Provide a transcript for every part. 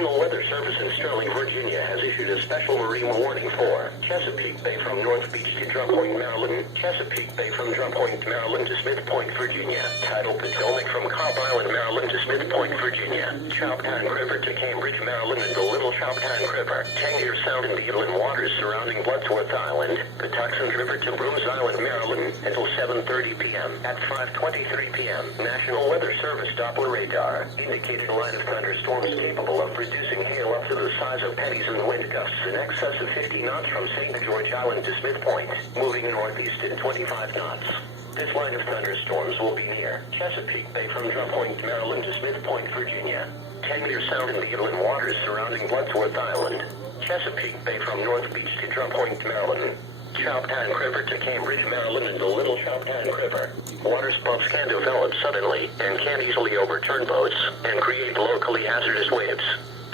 National Weather Service in Sterling, Virginia has issued a special marine warning for Chesapeake Bay from North Beach to Drum Point, Maryland, Chesapeake Bay from Drum Point, Maryland to Smith Point, Virginia, Tidal Potomac from Cobb Island, Maryland to Smith Point, Virginia, Choptown River to Cambridge, Maryland and the Little Choptown River, Tangier Sound and the inland waters surrounding Bloodsworth Island, Patuxent River to Brooms Island, Maryland until 7:30 p.m. At 5:23 p.m., National Weather Service Doppler radar indicated a line of thunderstorms capable of producing hail up to the size of pennies and wind gusts in excess of 50 knots from St. George Island to Smith Point, moving northeast at 25 knots. This line of thunderstorms will be near Chesapeake Bay from Drum Point, Maryland to Smith Point, Virginia, Tangier Sound and the inland waters surrounding Bloodsworth Island, Chesapeake Bay from North Beach to Drum Point, Maryland, Choptown River to Cambridge, Maryland and the Little Choptown River. Water spouts can develop suddenly and can easily overturn boats and create locally hazardous waves.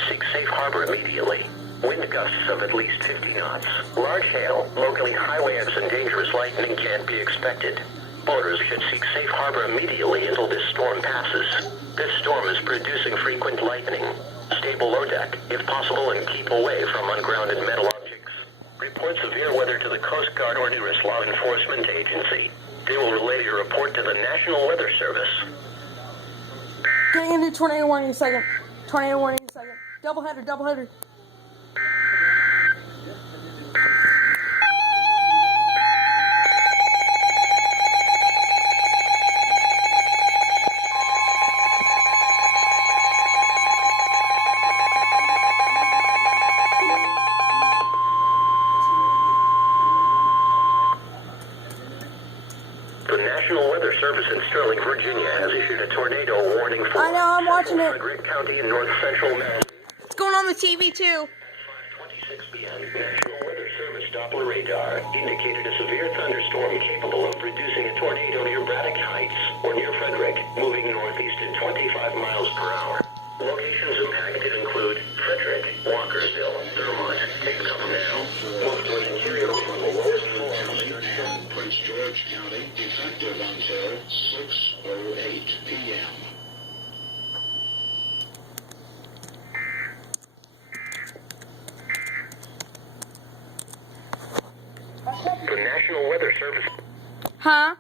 Seek safe harbor immediately. Wind gusts of at least 50 knots. Large hail, locally high waves and dangerous lightning can't be expected. Boaters should seek safe harbor immediately until this storm passes. This storm is producing frequent lightning. Stay below deck, if possible, and keep away from ungrounded metal objects. Report severe weather to the Coast Guard or nearest law enforcement agency. They will relay your report to the National Weather Service. Getting into tornado warning in a second. Tornado warning in a second. Doubleheader, doubleheader. The National Weather Service in Sterling, Virginia has issued a tornado warning for I know, I'm watching it. Frederick County in north central Maryland. It's going on the TV too. At 5:26 p.m., National Weather Service Doppler radar indicated a severe thunderstorm capable of producing a tornado near Braddock Heights or near Frederick, moving northeast at 25 miles per hour. Locations impacted include Frederick, Walkersville, Thurmont, Take Cover Now, move to an interior from the lowest floor of Prince George County, effective until 6:08 p.m. The National Weather Service. Huh?